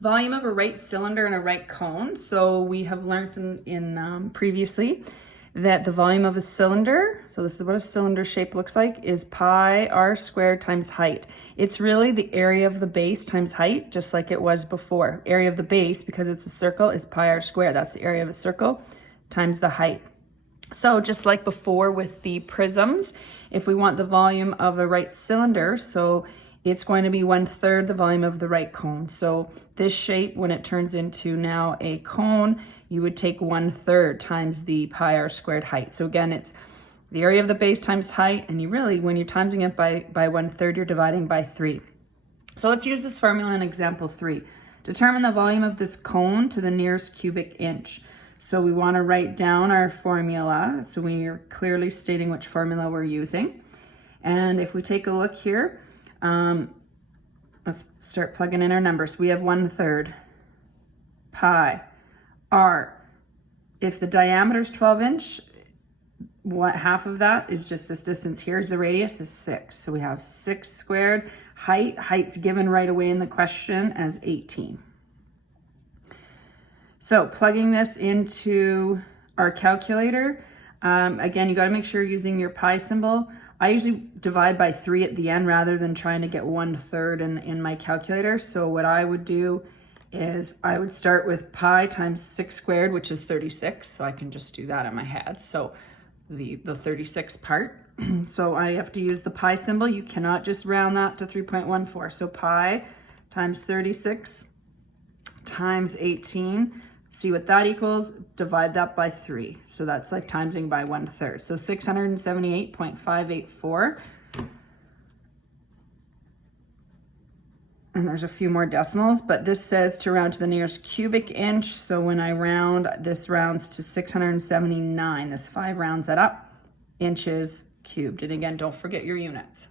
Volume of a right cylinder and a right cone. So we have learned in previously that the volume of a cylinder, so this is what a cylinder shape looks like, is pi r squared times height. It's really the area of the base times height, just like it was before. Area of the base, because it's a circle, is pi r squared. That's the area of a circle times the height. So just like before with the prisms, if we want the volume of a right cylinder, so it's going to be 1/3 the volume of the right cone. So this shape, when it turns into now a cone, you would take 1/3 times the pi r squared height. So again, it's the area of the base times height, and you really, when you're timesing it by 1/3, you're dividing by 3. So let's use this formula in example 3. Determine the volume of this cone to the nearest cubic inch. So we want to write down our formula, so we are clearly stating which formula we're using. And if we take a look here, let's start plugging in our numbers. We have 1/3 pi r. If the diameter is 12 inch, half of that is just this distance. Here's the radius is 6. So we have 6 squared. Height's given right away in the question as 18. So plugging this into our calculator, again, you got to make sure you're using your pi symbol. I usually divide by 3 at the end rather than trying to get 1/3 in my calculator. So what I would do is I would start with pi times 6 squared, which is 36. So I can just do that in my head. So the 36 part. So I have to use the pi symbol. You cannot just round that to 3.14. So pi times 36 times 18. See what that equals, divide that by 3. So that's like timesing by 1/3. So 678.584. And there's a few more decimals, but this says to round to the nearest cubic inch. So when I round, this rounds to 679. This 5 rounds that up, inches cubed. And again, don't forget your units.